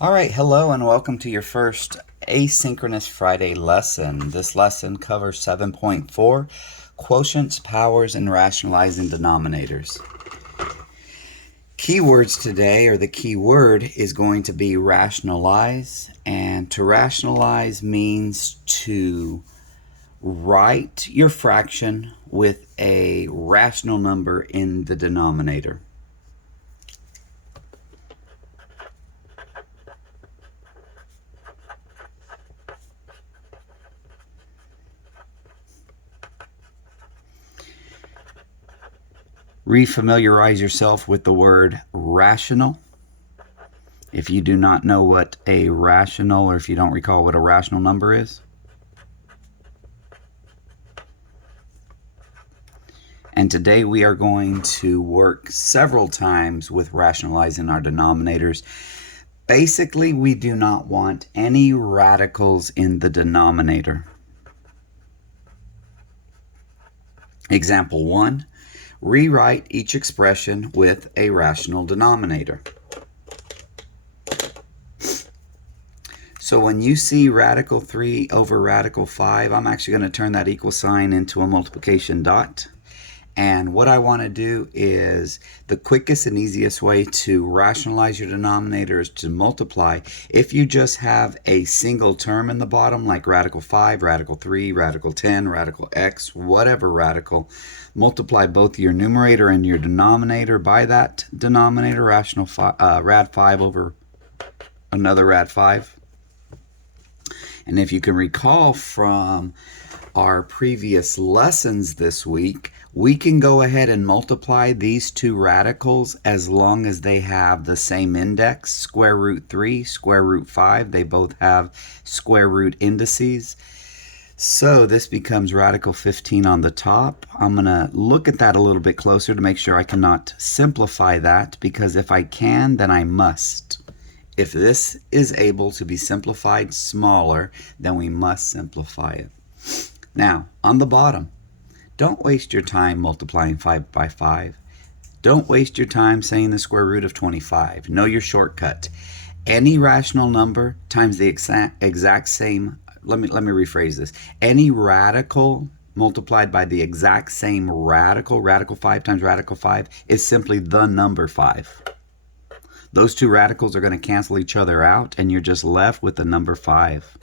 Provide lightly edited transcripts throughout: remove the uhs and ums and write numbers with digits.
All right, hello and welcome to your first Asynchronous Friday lesson. This lesson covers 7.4, Quotients, Powers, and Rationalizing Denominators. Keywords today, or the key word, is going to be rationalize. And to rationalize means to write your fraction with a rational number in the denominator. Refamiliarize yourself with the word rational. If you do not know what a rational, or if you don't recall what a rational number is. And today we are going to work several times with rationalizing our denominators. Basically, we do not want any radicals in the denominator. Example 1, rewrite each expression with a rational denominator. So when you see radical 3 over radical 5, I'm actually going to turn that equal sign into a multiplication dot. And what I want to do is, the quickest and easiest way to rationalize your denominator is to multiply. If you just have a single term in the bottom, like radical 5, radical 3, radical 10, radical x, whatever radical, multiply both your numerator and your denominator by that denominator, rad 5 over another rad 5. And if you can recall from our previous lessons this week, we can go ahead and multiply these two radicals as long as they have the same index, square root 3, square root 5. They both have square root indices. So this becomes radical 15 on the top. I'm going to look at that a little bit closer to make sure I cannot simplify that, because if I can, then I must. If this is able to be simplified smaller, then we must simplify it. Now, on the bottom, don't waste your time multiplying 5 by 5. Don't waste your time saying the square root of 25. Know your shortcut. Any rational number times the exact same, let me rephrase this. Any radical multiplied by the exact same radical 5 times radical 5, is simply the number 5. Those two radicals are going to cancel each other out, and you're just left with the number 5.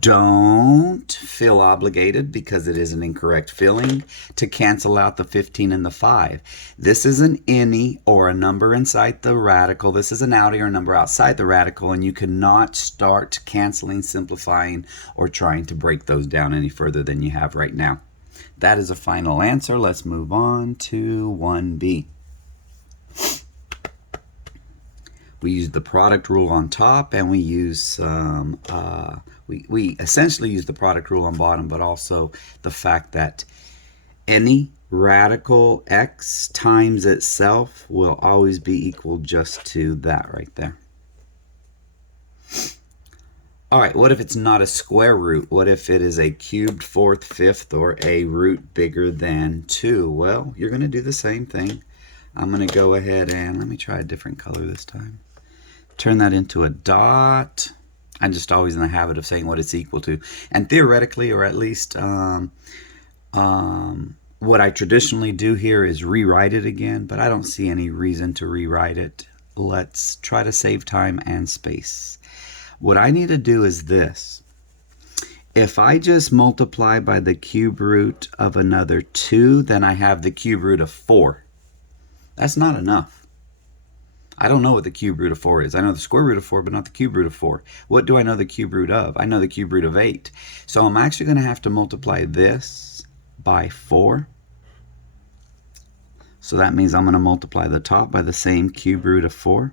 Don't feel obligated, because it is an incorrect filling, to cancel out the 15 and the 5. This is an any, or a number inside the radical. This is an outie, or a number outside the radical, and you cannot start canceling, simplifying, or trying to break those down any further than you have right now. That is a final answer. Let's move on to 1B. We use the product rule on top, and we use some, we essentially use the product rule on bottom, but also the fact that any radical x times itself will always be equal just to that right there. All right, what if it's not a square root? What if it is a cubed, fourth, fifth, or a root bigger than 2? Well, you're going to do the same thing. I'm going to go ahead and, let me try a different color this time. Turn that into a dot. I'm just always in the habit of saying what it's equal to. And theoretically, or at least what I traditionally do here is rewrite it again, but I don't see any reason to rewrite it. Let's try to save time and space. What I need to do is this. If I just multiply by the cube root of another 2, then I have the cube root of 4. That's not enough. I don't know what the cube root of 4 is. I know the square root of 4, but not the cube root of 4. What do I know the cube root of? I know the cube root of 8. So I'm actually going to have to multiply this by 4. So that means I'm going to multiply the top by the same cube root of 4.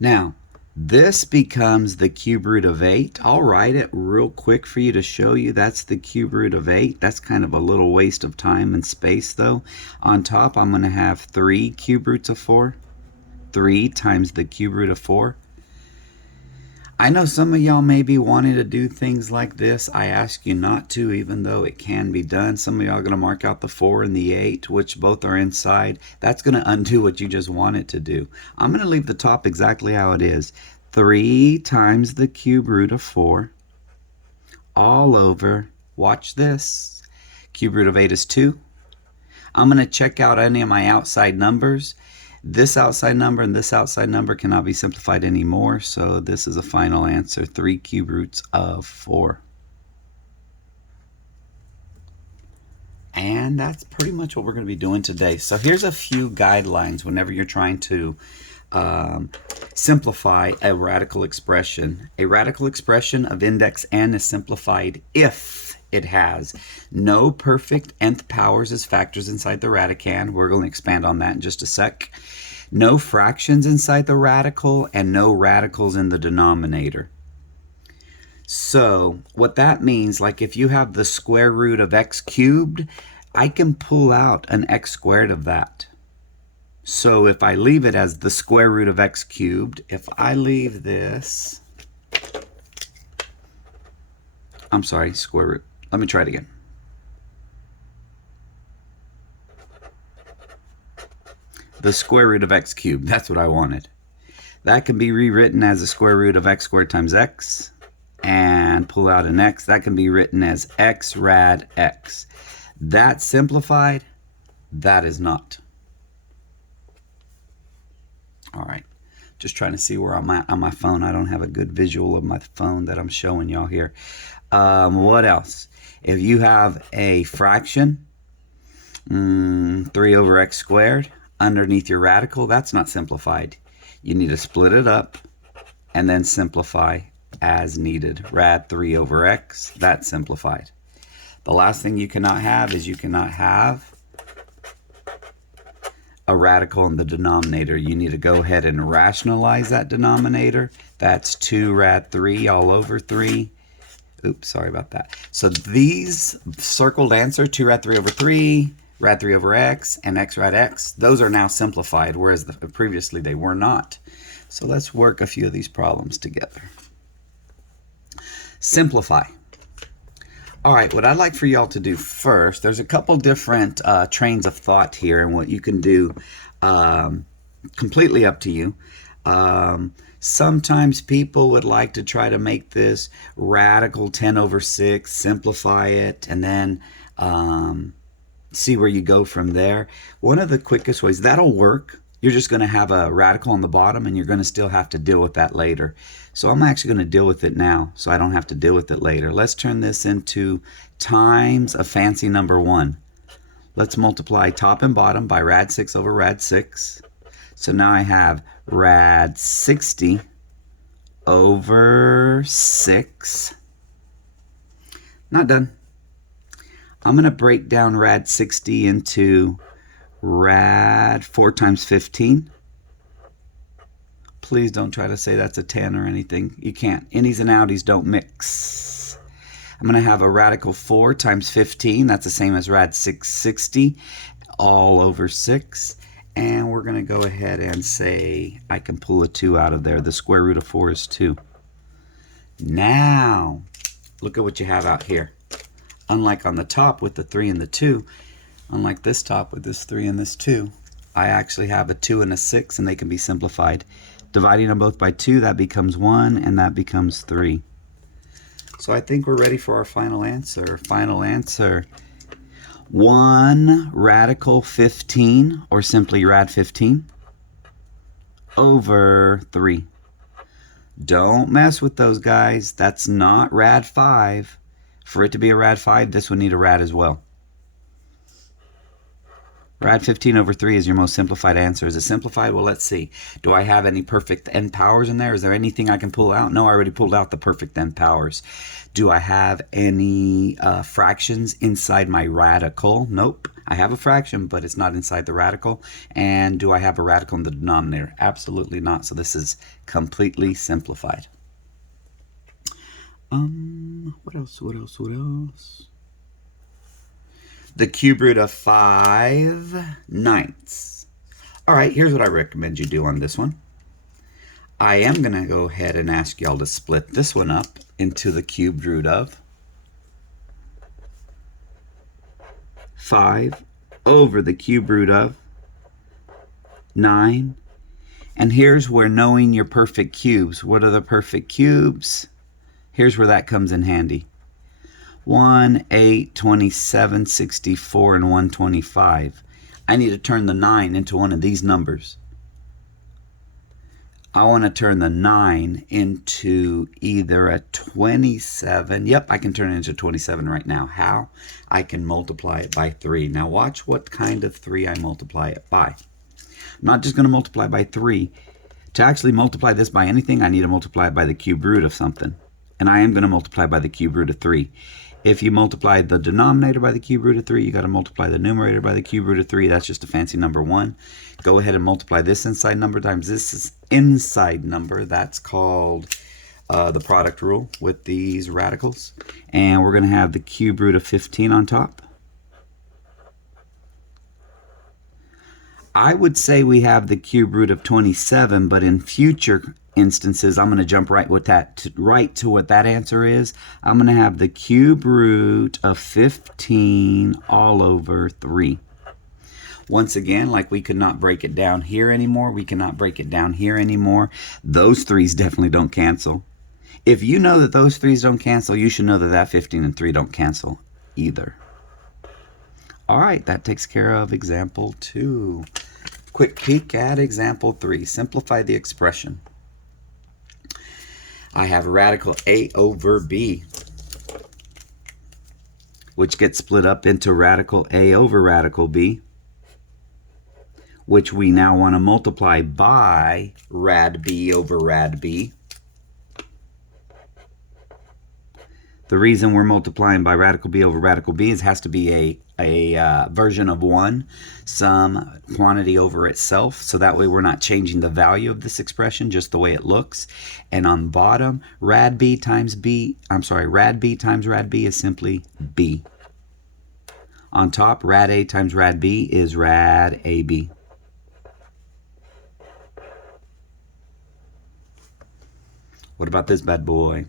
Now, this becomes the cube root of 8. I'll write it real quick for you to show you. That's the cube root of 8. That's kind of a little waste of time and space, though. On top, I'm going to have 3 cube roots of 4. 3 times the cube root of 4. I know some of y'all may be wanting to do things like this. I ask you not to, even though it can be done. Some of y'all are going to mark out the 4 and the 8, which both are inside. That's going to undo what you just want it to do. I'm going to leave the top exactly how it is. 3 times the cube root of 4 all over, watch this, cube root of 8 is 2. I'm going to check out any of my outside numbers. This outside number and this outside number cannot be simplified anymore, so this is a final answer, 3 cube roots of 4. And that's pretty much what we're going to be doing today. So here's a few guidelines whenever you're trying to simplify a radical expression. A radical expression of index n is simplified if it has no perfect nth powers as factors inside the radicand. We're going to expand on that in just a sec. No fractions inside the radical and no radicals in the denominator. So what that means, like if you have the square root of x cubed, I can pull out an x squared of that. So if I leave it as the square root of x cubed, if I leave this, I'm sorry, square root. Let me try it again. The square root of x cubed, that's what I wanted. That can be rewritten as the square root of x squared times x, and pull out an x. That can be written as x rad x. That's simplified. That is not. All right, just trying to see where I'm at on my phone. I don't have a good visual of my phone that I'm showing y'all here. What else? If you have a fraction, 3 over x squared, underneath your radical, that's not simplified. You need to split it up and then simplify as needed. Rad 3 over x, that's simplified. The last thing you cannot have is you cannot have a radical in the denominator. You need to go ahead and rationalize that denominator. That's 2 rad 3 all over 3. Oops, sorry about that. So these circled answer, 2 rad 3 over 3, rad 3 over x, and x rad x, those are now simplified, whereas previously they were not. So let's work a few of these problems together. Simplify. All right, what I'd like for y'all to do first, there's a couple different trains of thought here, and what you can do, completely up to you. Sometimes people would like to try to make this radical 10 over 6, simplify it, and then see where you go from there. One of the quickest ways, that'll work. You're just going to have a radical on the bottom, and you're going to still have to deal with that later. So I'm actually going to deal with it now, so I don't have to deal with it later. Let's turn this into times a fancy number 1. Let's multiply top and bottom by rad 6 over rad 6. So now I have rad 60 over 6. Not done. I'm going to break down rad 60 into rad 4 times 15. Please don't try to say that's a 10 or anything. You can't. Innies and outies don't mix. I'm going to have a radical 4 times 15. That's the same as rad 660 all over 6. And we're going to go ahead and say I can pull a 2 out of there. The square root of 4 is 2. Now, look at what you have out here. Unlike on the top with the 3 and the 2, unlike this top with this 3 and this 2, I actually have a 2 and a 6, and they can be simplified. Dividing them both by 2, that becomes 1, and that becomes 3. So I think we're ready for our final answer. Final answer, 1 radical 15, or simply rad 15, over 3. Don't mess with those guys. That's not rad 5. For it to be a rad 5, this would need a rad as well. Rad 15 over 3 is your most simplified answer. Is it simplified? Well, let's see. Do I have any perfect n powers in there? Is there anything I can pull out? No, I already pulled out the perfect n powers. Do I have any fractions inside my radical? Nope. I have a fraction, but it's not inside the radical. And do I have a radical in the denominator? Absolutely not. So this is completely simplified. What else? The cube root of 5/9. All right, here's what I recommend you do on this one. I am going to go ahead and ask y'all to split this one up into the cubed root of 5 over the cube root of 9. And here's where knowing your perfect cubes. What are the perfect cubes? Here's where that comes in handy. 1, 8, 27, 64, and 125. I need to turn the 9 into one of these numbers. I want to turn the 9 into either a 27. Yep, I can turn it into 27 right now. How? I can multiply it by 3. Now watch what kind of 3 I multiply it by. I'm not just going to multiply by 3. To actually multiply this by anything, I need to multiply it by the cube root of something. And I am going to multiply by the cube root of 3. If you multiply the denominator by the cube root of 3, you got to multiply the numerator by the cube root of 3. That's just a fancy number 1. Go ahead and multiply this inside number times this inside number. That's called the product rule with these radicals. And we're going to have the cube root of 15 on top. I would say we have the cube root of 27, but in future instances, I'm going to jump right to what that answer is. I'm going to have the cube root of 15 all over 3. Once again, like we could not break it down here anymore, we cannot break it down here anymore. Those 3's definitely don't cancel. If you know that those 3's don't cancel, you should know that that 15 and 3 don't cancel either. All right, that takes care of example 2. Quick peek at example 3. Simplify the expression. I have radical a over b, which gets split up into radical a over radical b, which we now want to multiply by rad b over rad b. The reason we're multiplying by radical b over radical b is it has to be a version of 1, some quantity over itself, so that way we're not changing the value of this expression, just the way it looks. And on bottom, rad b times b times rad b is simply b. On top, rad a times rad b is rad ab. What about this bad boy?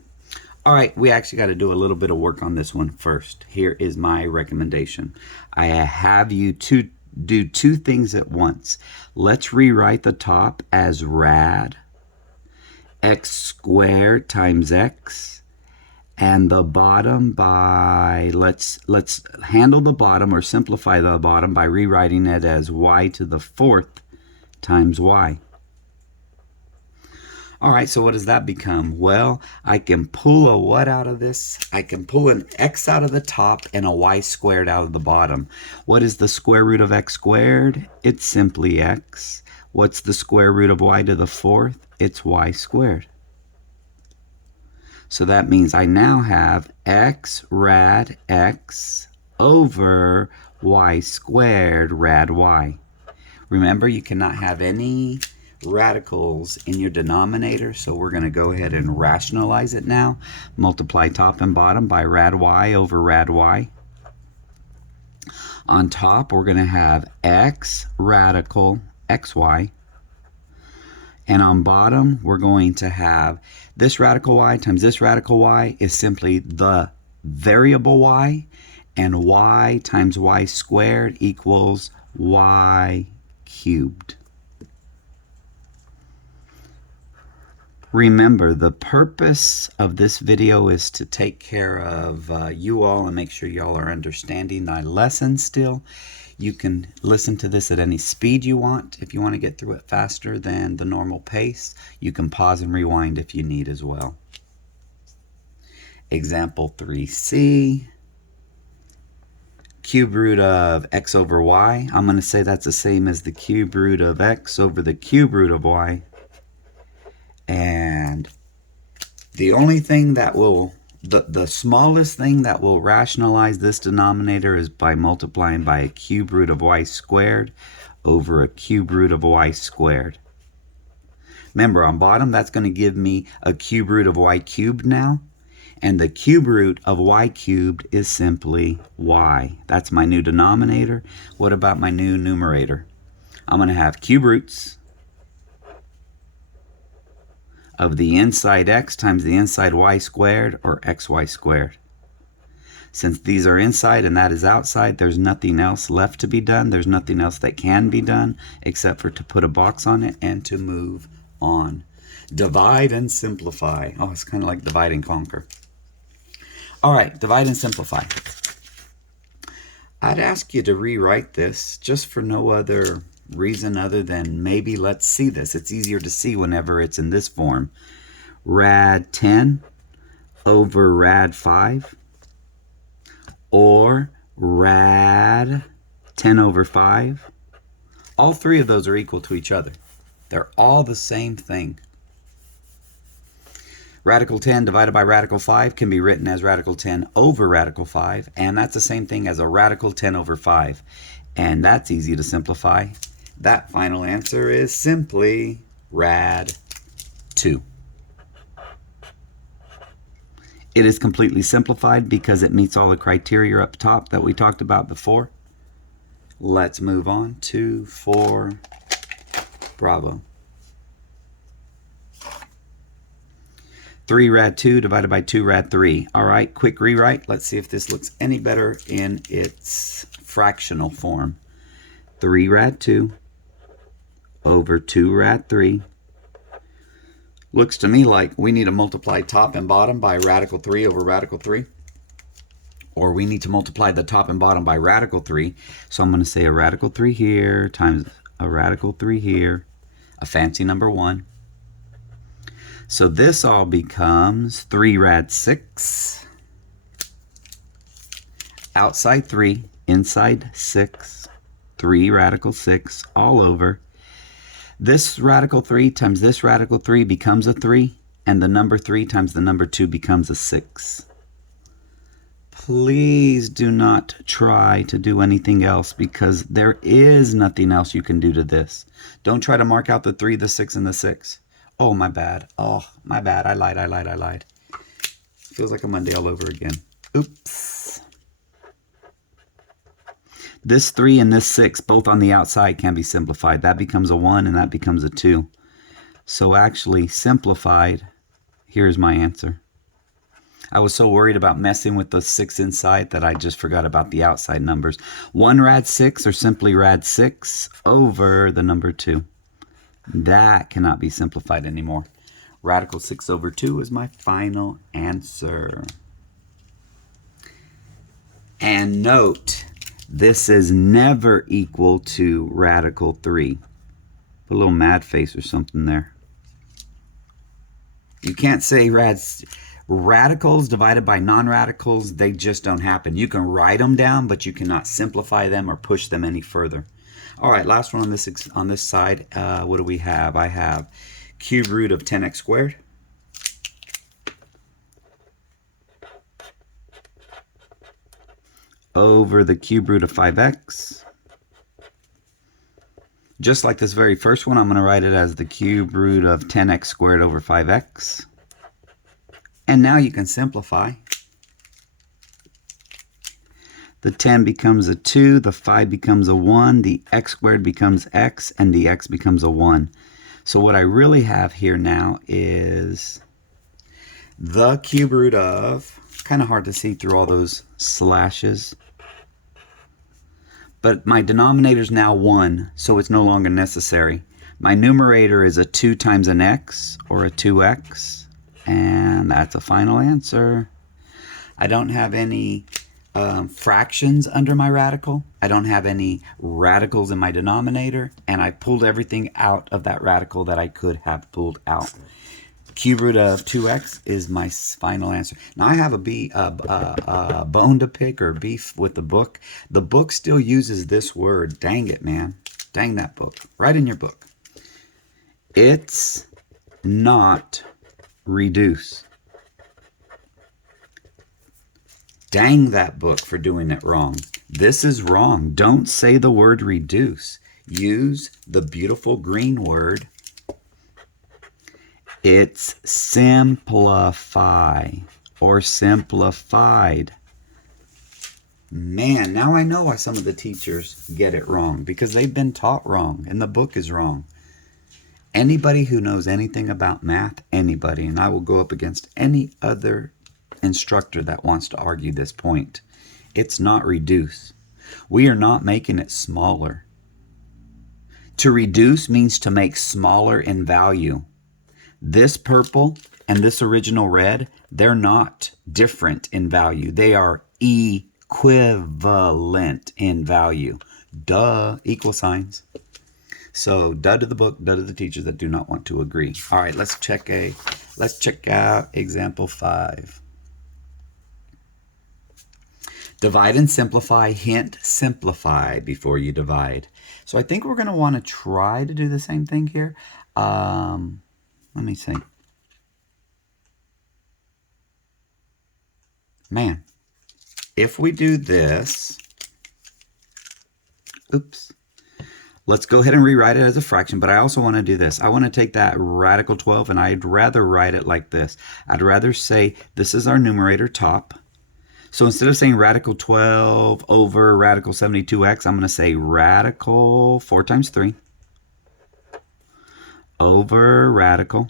All right, we actually got to do a little bit of work on this one first. Here is my recommendation. I have you to do 2 things at once. Let's rewrite the top as rad x squared times x, and the bottom by, let's handle the bottom or simplify the bottom by rewriting it as y to the 4th times y. All right, so what does that become? Well, I can pull a what out of this? I can pull an x out of the top and a y squared out of the bottom. What is the square root of x squared? It's simply x. What's the square root of y to the 4th? It's y squared. So that means I now have x rad x over y squared rad y. Remember, you cannot have any radicals in your denominator, so we're going to go ahead and rationalize it now. Multiply top and bottom by rad y over rad y. On top, we're going to have x radical xy. And on bottom, we're going to have this radical y times this radical y is simply the variable y, and y times y squared equals y cubed. Remember, the purpose of this video is to take care of you all and make sure y'all are understanding my lesson still. You can listen to this at any speed you want. If you want to get through it faster than the normal pace, you can pause and rewind if you need as well. Example 3c, cube root of x over y. I'm going to say that's the same as the cube root of x over the cube root of y. And the only thing that will, the smallest thing that will rationalize this denominator is by multiplying by a cube root of y squared over a cube root of y squared. Remember, on bottom, that's going to give me a cube root of y cubed now. And the cube root of y cubed is simply y. That's my new denominator. What about my new numerator? I'm going to have cube roots of the inside x times the inside y squared, or xy squared. Since these are inside and that is outside, there's nothing else left to be done. There's nothing else that can be done except for to put a box on it and to move on. Divide and simplify. Oh, it's kind of like divide and conquer. All right, divide and simplify. I'd ask you to rewrite this just for no other reason other than maybe let's see this. It's easier to see whenever it's in this form. Rad 10 over rad 5, or rad 10 over 5. All three of those are equal to each other. They're all the same thing. Radical 10 divided by radical 5 can be written as radical 10 over radical 5, and that's the same thing as a radical 10 over 5. And that's easy to simplify. That final answer is simply rad 2. It is completely simplified because it meets all the criteria up top that we talked about before. Let's move on to 4. Bravo. 3 rad 2 divided by 2 rad 3. All right, quick rewrite. Let's see if this looks any better in its fractional form. 3 rad 2 over 2 rad 3. Looks to me like we need to multiply top and bottom by radical 3 over radical 3. Or we need to multiply the top and bottom by radical 3. So I'm going to say a radical 3 here times a radical 3 here, a fancy number 1. So this all becomes 3 rad 6, outside 3, inside 6, 3 radical 6, all over. This radical 3 times this radical 3 becomes a 3, and the number 3 times the number 2 becomes a 6. Please do not try to do anything else because there is nothing else you can do to this. Don't try to mark out the 3, the 6, and the 6. Oh, my bad. Oh, my bad. I lied. Feels like a Monday all over again. Oops. This 3 and this 6, both on the outside, can be simplified. That becomes a 1 and that becomes a 2. So actually, simplified, here's my answer. I was so worried about messing with the 6 inside that I just forgot about the outside numbers. 1 rad 6, or simply rad 6, over the number 2. That cannot be simplified anymore. Radical 6 over 2 is my final answer. And note, this is never equal to radical 3. Put a little mad face or something there. You can't say radicals divided by non-radicals, they just don't happen. You can write them down, but you cannot simplify them or push them any further. All right, last one on this side. What do we have? I have cube root of 10x squared over the cube root of 5x. Just like this very first one, I'm going to write it as the cube root of 10x squared over 5x. And now you can simplify. The 10 becomes a 2, the 5 becomes a 1, the x squared becomes x, and the x becomes a 1. So what I really have here now is the cube root of, kind of hard to see through all those slashes, but my denominator is now 1, so it's no longer necessary. My numerator is a 2 times an x, or a 2x, and that's a final answer. I don't have any fractions under my radical. I don't have any radicals in my denominator, and I pulled everything out of that radical that I could have pulled out. Cube root of 2x is my final answer. Now I have a bone to pick or beef with the book. The book still uses this word. Dang it, man. Dang that book. Right in your book. It's not reduce. Dang that book for doing it wrong. This is wrong. Don't say the word reduce. Use the beautiful green word. It's simplify or simplified. Man, now I know why some of the teachers get it wrong, because they've been taught wrong and the book is wrong. Anybody who knows anything about math, anybody, and I will go up against any other instructor that wants to argue this point. It's not reduce. We are not making it smaller. To reduce means to make smaller in value. This purple and this original red, they're not different in value. They are equivalent in value. Duh, equal signs. So, duh to the book, duh to the teachers that do not want to agree. All right, let's check out example 5. Divide and simplify. Hint, simplify before you divide. So I think we're going to want to try to do the same thing here. Let me see. Man, if we do this, oops. Let's go ahead and rewrite it as a fraction, but I also want to do this. I want to take that radical 12, and I'd rather write it like this. I'd rather say this is our numerator top. So instead of saying radical 12 over radical 72x, I'm going to say radical 4 times 3 over radical.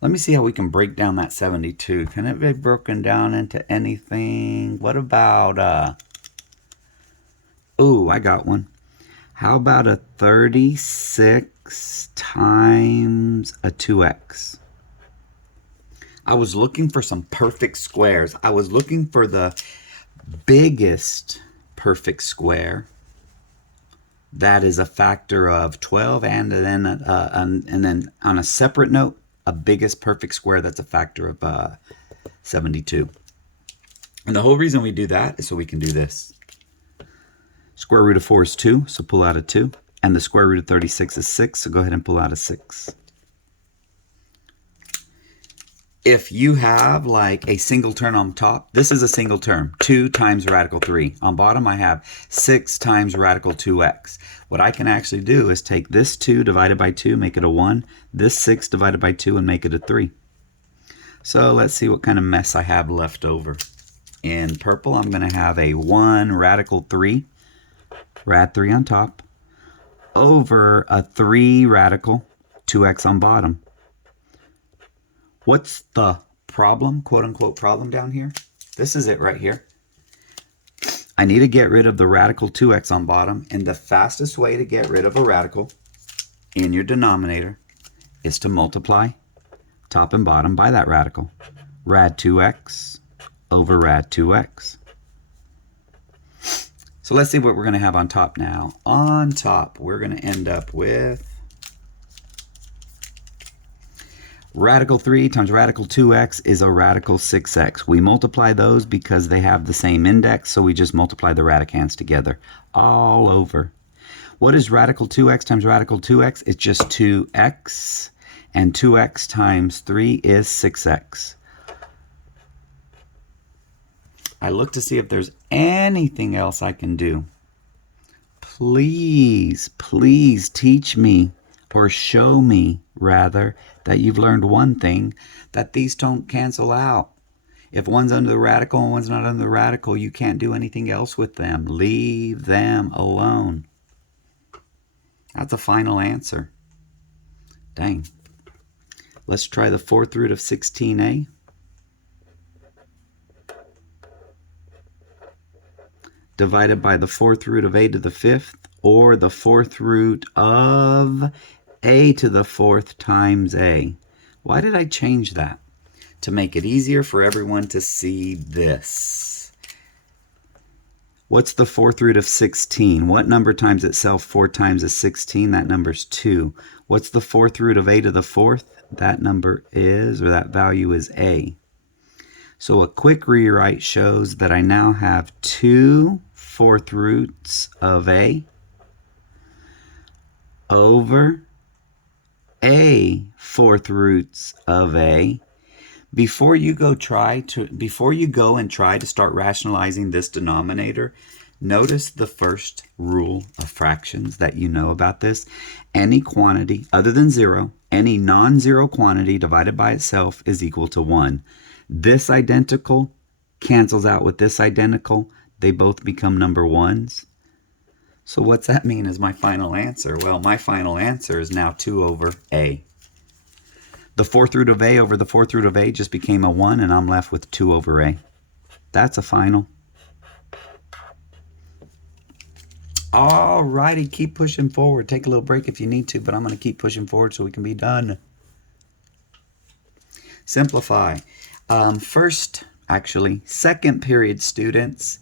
Let me see how we can break down that 72. Can it be broken down into anything? What about, ooh, I got one. How about a 36 times a 2x? I was looking for some perfect squares. I was looking for the biggest perfect square that is a factor of 12, and then on a separate note, a biggest perfect square that's a factor of 72. And the whole reason we do that is so we can do this. Square root of 4 is 2, so pull out a 2. And the square root of 36 is 6, so go ahead and pull out a 6. If you have like a single term on top, this is a single term, 2 times radical 3. On bottom, I have 6 times radical 2x. What I can actually do is take this 2 divided by 2, make it a 1, this 6 divided by 2, and make it a 3. So let's see what kind of mess I have left over. In purple, I'm going to have a 1 radical 3. Rad 3 on top, over a 3 radical 2x on bottom. What's the problem, quote unquote problem down here? This is it right here. I need to get rid of the radical 2x on bottom, and the fastest way to get rid of a radical in your denominator is to multiply top and bottom by that radical. Rad 2x over rad 2x. So let's see what we're going to have on top now. On top, we're going to end up with radical 3 times radical 2x is a radical 6x. We multiply those because they have the same index, so we just multiply the radicands together all over. What is radical 2x times radical 2x? It's just 2x, and 2x times 3 is 6x. I look to see if there's anything else I can do. Please, please teach me, or show me, rather, that you've learned one thing, that these don't cancel out. If one's under the radical and one's not under the radical, you can't do anything else with them. Leave them alone. That's a final answer. Dang. Let's try the 4th root of 16a. Divided by the 4th root of a to the 5th, or the 4th root of a to the 4th times a. Why did I change that? To make it easier for everyone to see this. What's the 4th root of 16? What number times itself 4 times is 16? That number's 2. What's the 4th root of a to the 4th? That number is, or that value is a. So a quick rewrite shows that I now have 2 4th roots of a over a 4th roots of a. Before you go and try to start rationalizing this denominator, notice the first rule of fractions that you know about this. Any quantity other than 0, any non-zero quantity divided by itself is equal to 1. This identical cancels out with this identical. They both become number 1s. So what's that mean as my final answer? Well, my final answer is now 2 over a. The fourth root of a over the fourth root of a just became a 1, and I'm left with 2 over a. That's a final. All righty, keep pushing forward. Take a little break if you need to, but I'm going to keep pushing forward so we can be done. Simplify. Second period students.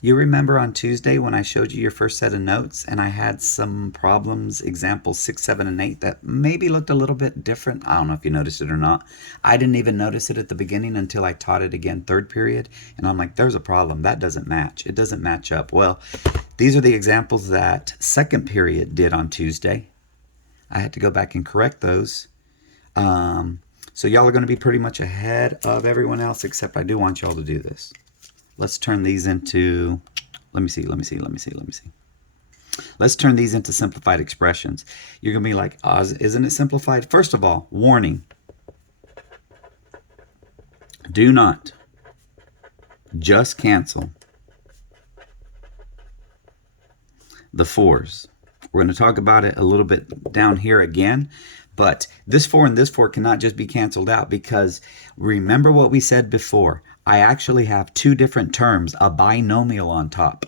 You remember on Tuesday when I showed you your first set of notes and I had some problems, examples 6, 7, and 8 that maybe looked a little bit different? I don't know if you noticed it or not. I didn't even notice it at the beginning until I taught it again third period. And I'm like, there's a problem. That doesn't match. It doesn't match up. Well, these are the examples that second period did on Tuesday. I had to go back and correct those. So y'all are going to be pretty much ahead of everyone else, except I do want y'all to do this. Let's turn these into, let me see. Let's turn these into simplified expressions. You're going to be like, isn't it simplified? First of all, warning. Do not just cancel the 4s. We're going to talk about it a little bit down here again. But this 4 and this 4 cannot just be canceled out, because remember what we said before. I actually have 2 different terms, a binomial on top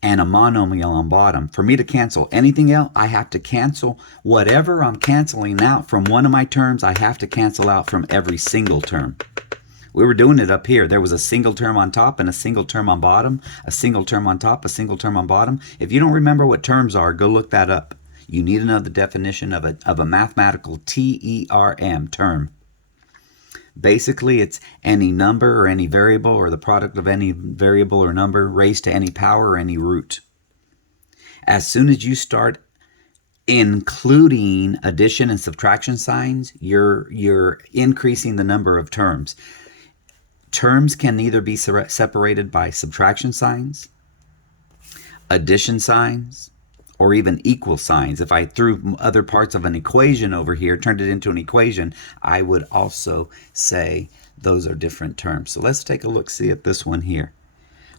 and a monomial on bottom. For me to cancel anything else, I have to cancel whatever I'm canceling out from one of my terms. I have to cancel out from every single term. We were doing it up here. There was a single term on top and a single term on bottom, a single term on top, a single term on bottom. If you don't remember what terms are, go look that up. You need to know the definition of a mathematical TERM, term. Basically, it's any number or any variable or the product of any variable or number raised to any power or any root. As soon as you start including addition and subtraction signs, you're increasing the number of terms. Terms can either be separated by subtraction signs, addition signs, or even equal signs. If I threw other parts of an equation over here, turned it into an equation, I would also say those are different terms. So let's take a look, see at this one here.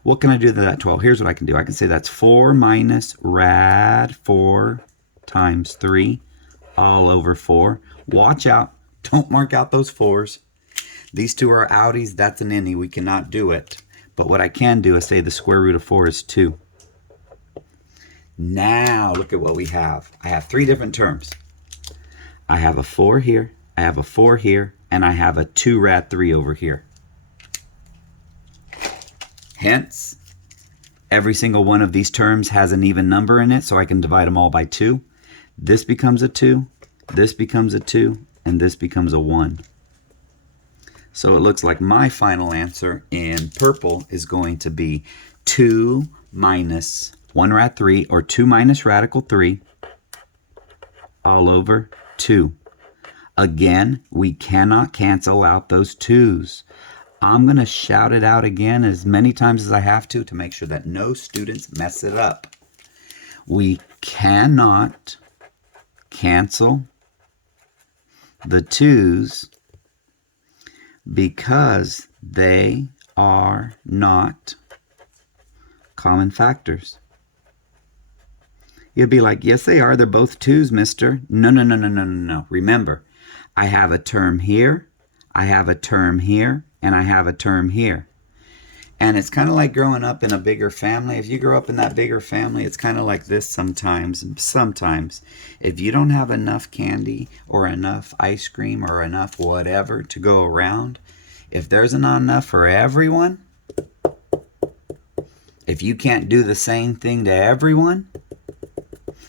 What can I do to that 12? Here's what I can do. I can say that's 4 minus rad 4 times 3 all over 4. Watch out. Don't mark out those 4s. These 2 are outies. That's an innie. We cannot do it. But what I can do is say the square root of 4 is 2. Now, look at what we have. I have 3 different terms. I have a 4 here, I have a 4 here, and I have a 2 rad 3 over here. Hence, every single one of these terms has an even number in it, so I can divide them all by 2. This becomes a 2, this becomes a 2, and this becomes a 1. So it looks like my final answer in purple is going to be 2 minus 1 rad 3, or 2 minus radical 3, all over 2. Again, we cannot cancel out those 2's. I'm going to shout it out again as many times as I have to make sure that no students mess it up. We cannot cancel the 2's because they are not common factors. You'll be like, yes, they are. They're both 2's, mister. No. Remember, I have a term here, I have a term here, and I have a term here. And it's kind of like growing up in a bigger family. If you grow up in that bigger family, it's kind of like this sometimes. Sometimes, if you don't have enough candy or enough ice cream or enough whatever to go around, if there's not enough for everyone, if you can't do the same thing to everyone,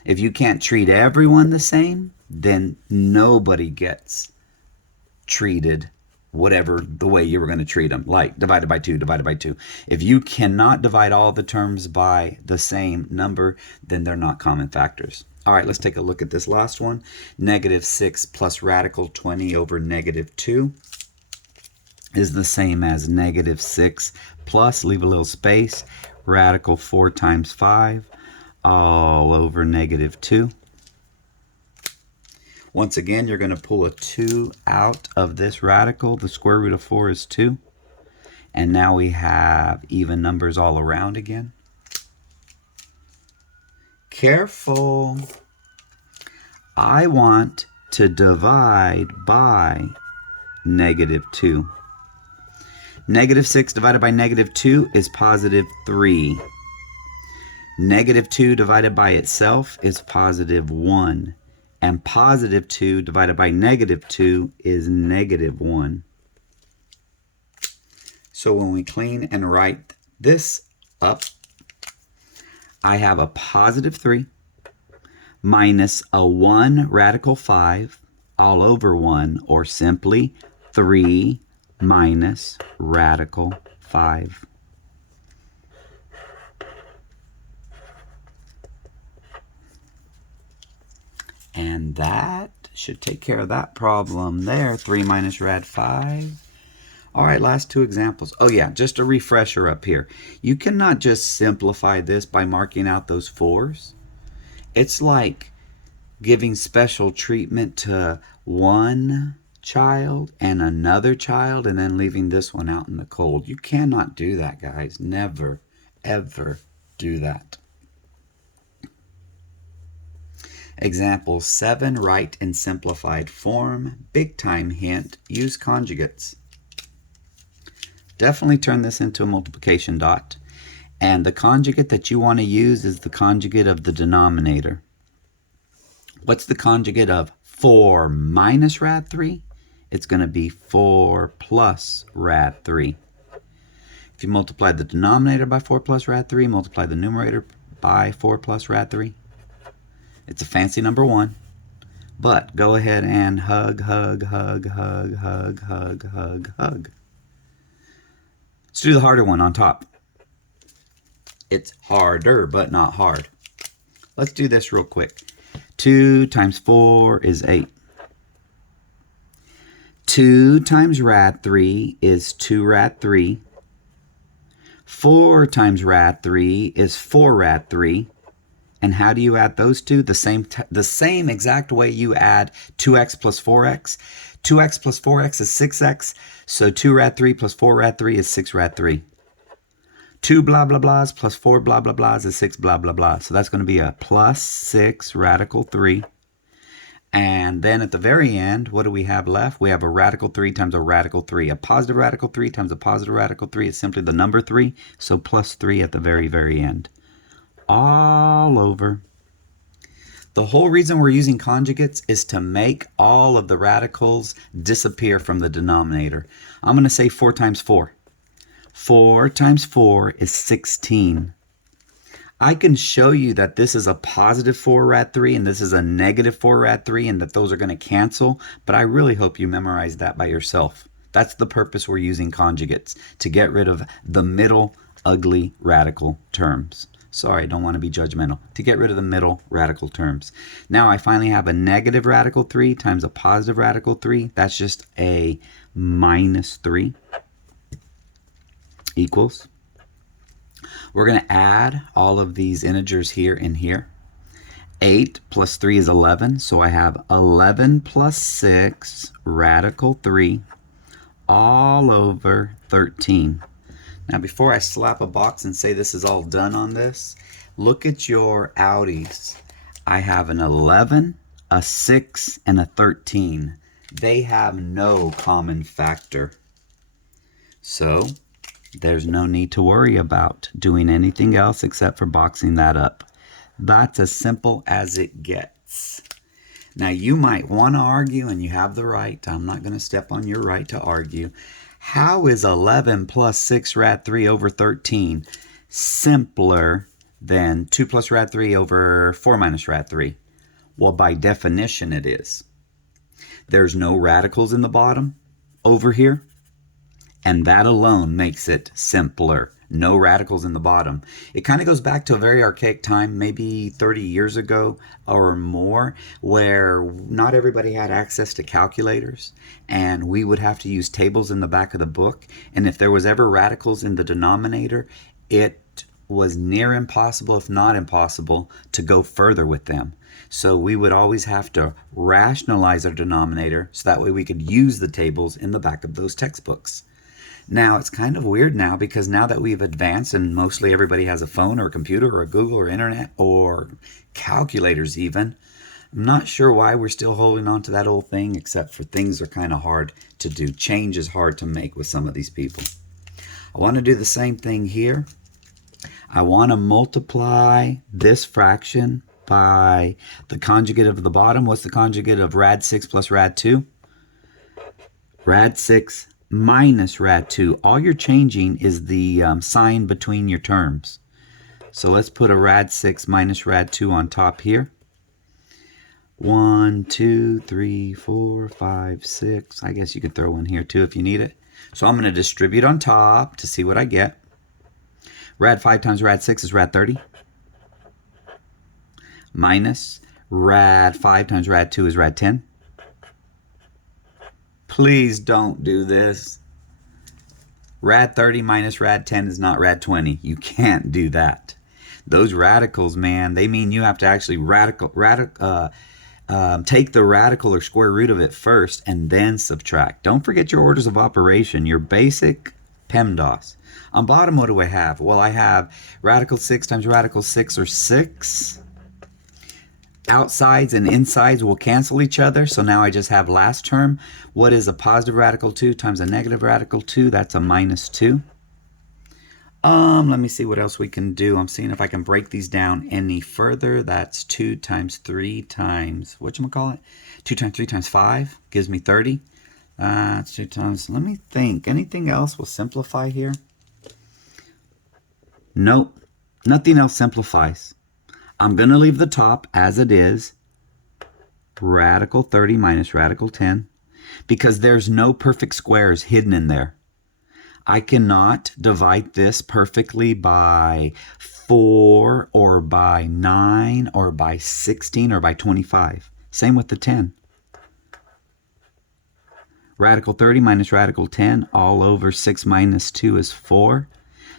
if you can't treat everyone the same, then nobody gets treated whatever the way you were going to treat them, like divided by 2, divided by 2. If you cannot divide all the terms by the same number, then they're not common factors. All right, let's take a look at this last one. -6 plus radical 20 over -2 is the same as -6 plus, leave a little space, radical 4 times 5 all over -2. Once again, you're going to pull a 2 out of this radical. The square root of 4 is 2. And now we have even numbers all around again. Careful. I want to divide by -2. -6 divided by -2 is +3. -2 divided by itself is +1. And +2 divided by -2 is -1. So when we clean and write this up, I have a +3 minus a 1 radical 5 all over 1, or simply 3 minus radical 5. And that should take care of that problem there. 3 minus rad 5. All right, last two examples. Oh yeah, just a refresher up here. You cannot just simplify this by marking out those 4s. It's like giving special treatment to one child and another child and then leaving this one out in the cold. You cannot do that, guys. Never, ever do that. Example 7, write in simplified form. Big time hint, use conjugates. Definitely turn this into a multiplication dot. And the conjugate that you want to use is the conjugate of the denominator. What's the conjugate of 4 minus rad 3? It's going to be 4 plus rad 3. If you multiply the denominator by 4 plus rad 3, multiply the numerator by 4 plus rad 3. It's a fancy number 1. But go ahead and hug, hug, hug, hug, hug, hug, hug, hug. Let's do the harder one on top. It's harder, but not hard. Let's do this real quick. 2 times 4 is 8. 2 times rad 3 is 2 rad 3. 4 times rad 3 is 4 rad 3. And how do you add those two? The same exact way you add 2x plus 4x. 2x plus 4x is 6x. So 2 rad 3 plus 4 rad 3 is 6 rad 3. 2 blah blah blahs plus 4 blah blah blahs is 6 blah blah blah. So that's going to be a plus 6 radical 3. And then at the very end, what do we have left? We have a radical 3 times a radical 3. A positive radical 3 times a positive radical 3 is simply the number 3. So plus 3 at the very, very end. All over. The whole reason we're using conjugates is to make all of the radicals disappear from the denominator. I'm going to say 4 times 4. 4 times 4 is 16. I can show you that this is a positive 4 rad 3 and this is a negative 4 rad 3 and that those are going to cancel, but I really hope you memorize that by yourself. That's the purpose we're using conjugates, to get rid of the middle ugly radical terms. Sorry, I don't want to be judgmental. To get rid of the middle radical terms. Now I finally have a negative radical 3 times a positive radical 3. That's just a minus 3 equals. We're going to add all of these integers here and here. 8 plus 3 is 11. So I have 11 plus 6 radical 3 all over 13. Now, before I slap a box and say this is all done on this, look at your outies. I have an 11, a 6, and a 13. They have no common factor. So, there's no need to worry about doing anything else except for boxing that up. That's as simple as it gets. Now, you might want to argue, and you have the right. I'm not going to step on your right to argue. How is 11 plus 6 rad 3 over 13 simpler than 2 plus rad 3 over 4 minus rad 3? Well, by definition it is. There's no radicals in the bottom over here, and that alone makes it simpler. No radicals in the bottom. It kind of goes back to a very archaic time, maybe 30 years ago or more, where not everybody had access to calculators, and we would have to use tables in the back of the book. And if there was ever radicals in the denominator, it was near impossible, if not impossible, to go further with them. So we would always have to rationalize our denominator so that way we could use the tables in the back of those textbooks. Now, it's kind of weird now because now that we've advanced and mostly everybody has a phone or a computer or a Google or internet or calculators even, I'm not sure why we're still holding on to that old thing, except for things are kind of hard to do. Change is hard to make with some of these people. I want to do the same thing here. I want to multiply this fraction by the conjugate of the bottom. What's the conjugate of rad 6 plus rad 2? Rad 6 minus rad 2. All you're changing is the sign between your terms. So let's put a rad 6 minus rad 2 on top here. 1, 2, 3, 4, 5, 6. I guess you could throw one here too if you need it. So I'm going to distribute on top to see what I get. Rad 5 times rad 6 is rad 30. Minus rad 5 times rad 2 is rad 10. Please don't do this. Rad 30 minus rad 10 is not rad 20. You can't do that. Those radicals, man, they mean you have to actually take the radical or square root of it first and then subtract. Don't forget your orders of operation, your basic PEMDAS. On bottom, what do I have? Well, I have radical 6 times radical 6 or 6. Outsides and insides will cancel each other, so now I just have last term. What is a positive radical 2 times a negative radical 2? That's a minus 2. Let me see what else we can do. I'm seeing if I can break these down any further. That's 2 times 3 times, whatchamacallit? 2 times 3 times 5 gives me 30. It's 2 times, let me think. Anything else will simplify here? Nope, nothing else simplifies. I'm going to leave the top as it is, radical 30 minus radical 10, because there's no perfect squares hidden in there. I cannot divide this perfectly by 4 or by 9 or by 16 or by 25. Same with the 10. Radical 30 minus radical 10 all over 6 minus 2 is 4.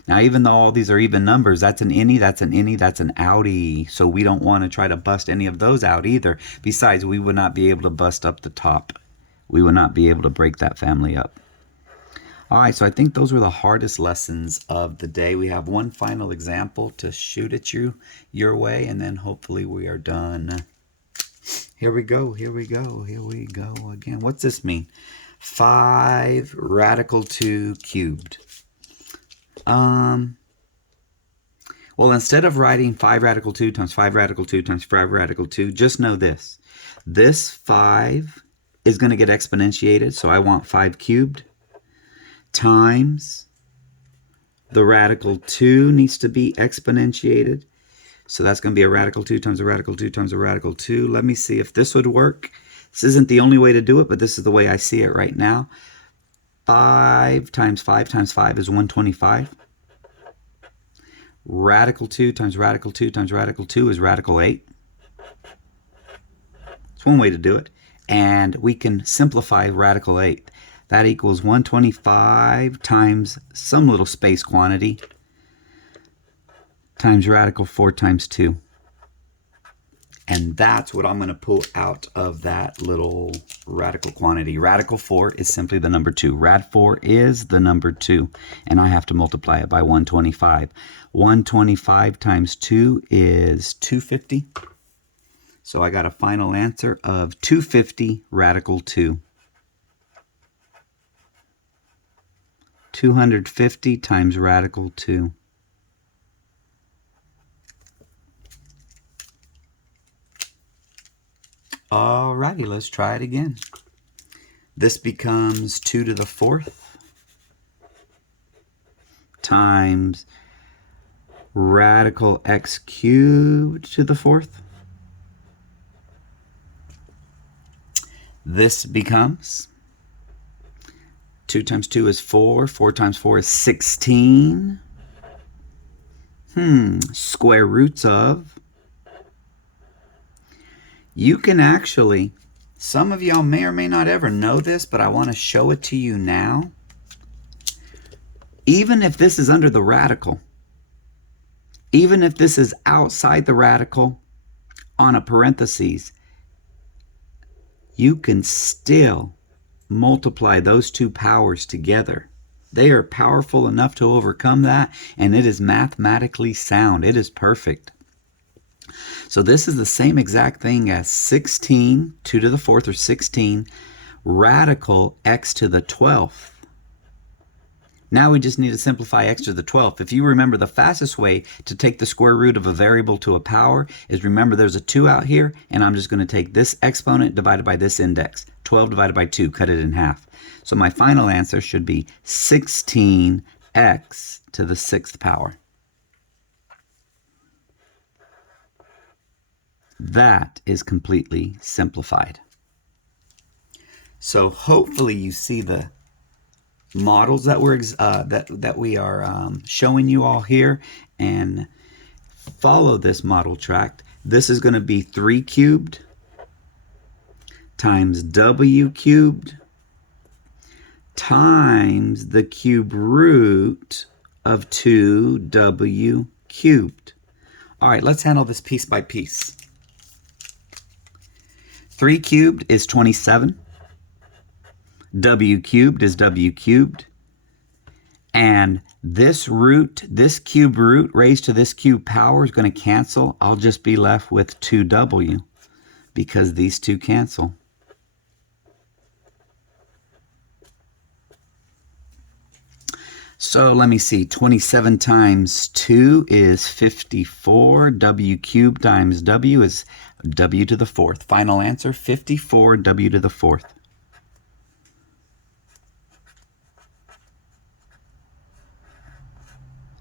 Now, even though all these are even numbers, that's an innie, that's an innie, that's an outie. So we don't want to try to bust any of those out either. Besides, we would not be able to bust up the top. We would not be able to break that family up. All right, so I think those were the hardest lessons of the day. We have one final example to shoot at you your way, and then hopefully we are done. Here we go, here we go, here we go again. What's this mean? 5 radical 2 cubed. Well, instead of writing 5 radical 2 times 5 radical 2 times 5 radical 2, just know this. This 5 is going to get exponentiated, so I want 5 cubed times the radical 2 needs to be exponentiated. So that's going to be a radical 2 times a radical 2 times a radical 2. Let me see if this would work. This isn't the only way to do it, but this is the way I see it right now. 5 times 5 times 5 is 125. Radical 2 times radical 2 times radical 2 is radical 8. It's one way to do it. And we can simplify radical 8. That equals 125 times some little space quantity times radical 4 times 2. And that's what I'm going to pull out of that little radical quantity. Radical 4 is simply the number 2. Rad 4 is the number 2. And I have to multiply it by 125. 125 times 2 is 250. So I got a final answer of 250 radical 2. 250 times radical 2. Alrighty, let's try it again. This becomes 2 to the 4th times radical x cubed to the 4th. This becomes 2 times 2 is 4. 4 times 4 is 16. Square roots of. You can actually, some of y'all may or may not ever know this, but I want to show it to you now. Even if this is under the radical, even if this is outside the radical on a parentheses, you can still multiply those two powers together They are powerful enough to overcome that, and it is mathematically sound. It is perfect. So this is the same exact thing as 16, 2 to the 4th, or 16, radical x to the 12th. Now we just need to simplify x to the 12th. If you remember, the fastest way to take the square root of a variable to a power is, remember, there's a 2 out here, and I'm just going to take this exponent divided by this index. 12 divided by 2, cut it in half. So my final answer should be 16x to the 6th power. That is completely simplified. So hopefully you see the models that we are showing you all here, and follow this model tract. This is going to be 3 cubed times w cubed times the cube root of 2w cubed. All right, let's handle this piece by piece. 3 cubed is 27. W cubed is w cubed. And this root, this cube root raised to this cube power is going to cancel. I'll just be left with 2w because these two cancel. So let me see, 27 times 2 is 54. W cubed times w is w to the 4th. Final answer, 54 w to the 4th.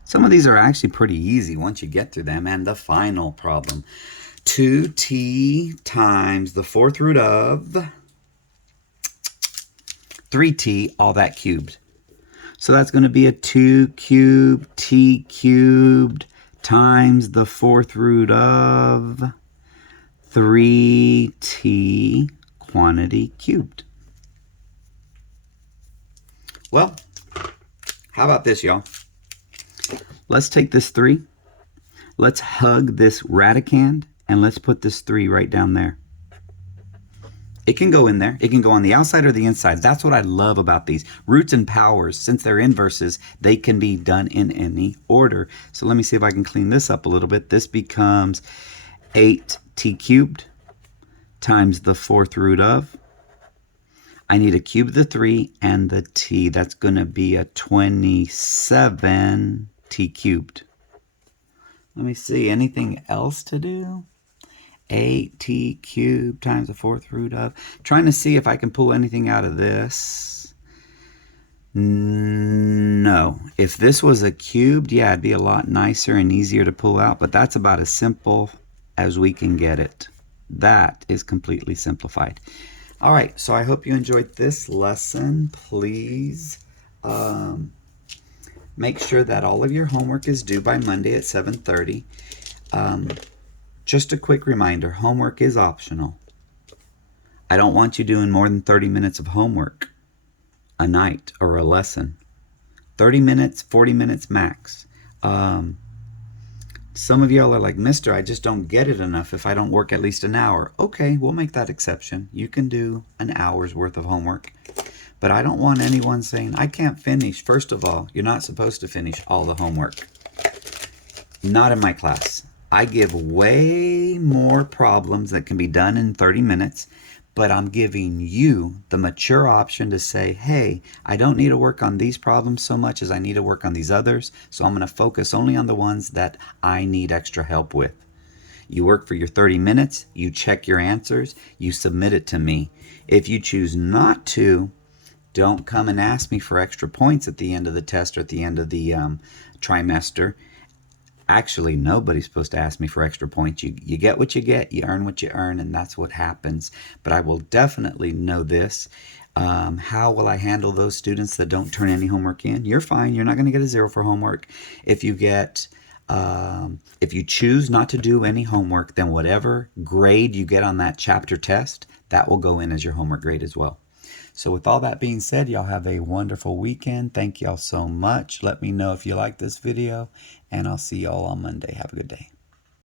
Some of these are actually pretty easy once you get through them. And the final problem, 2t times the 4th root of 3t, all that cubed. So that's going to be a 2 cubed t cubed times the 4th root of 3t quantity cubed. Well, how about this, y'all? Let's take this 3. Let's hug this radicand, and let's put this 3 right down there. It can go in there. It can go on the outside or the inside. That's what I love about these. Roots and powers, since they're inverses, they can be done in any order. So let me see if I can clean this up a little bit. This becomes 8t cubed times the 4th root of. I need to cube the 3 and the t. That's going to be a 27t cubed. Let me see, anything else to do? 8t cubed times the 4th root of. Trying to see if I can pull anything out of this. No. If this was a cubed, yeah, it'd be a lot nicer and easier to pull out, but that's about as simple as we can get it. That is completely simplified. All right, so I hope you enjoyed this lesson. Please make sure that all of your homework is due by Monday at 7:30. Just a quick reminder, homework is optional. I don't want you doing more than 30 minutes of homework a night or a lesson. 30 minutes, 40 minutes max. Some of y'all are like, Mister, I just don't get it enough if I don't work at least an hour. Okay, we'll make that exception. You can do an hour's worth of homework. But I don't want anyone saying, I can't finish. First of all, you're not supposed to finish all the homework. Not in my class. I give way more problems that can be done in 30 minutes, but I'm giving you the mature option to say, hey, I don't need to work on these problems so much as I need to work on these others, so I'm going to focus only on the ones that I need extra help with. You work for your 30 minutes, you check your answers, you submit it to me. If you choose not to, don't come and ask me for extra points at the end of the test or at the end of the trimester. Actually, nobody's supposed to ask me for extra points. You get what you get, you earn what you earn, and that's what happens. But I will definitely know this. How will I handle those students that don't turn any homework in? You're fine. You're not going to get a 0 for homework. If you choose not to do any homework, then whatever grade you get on that chapter test, that will go in as your homework grade as well. So with all that being said, y'all have a wonderful weekend. Thank y'all so much. Let me know if you like this video, and I'll see y'all on Monday. Have a good day.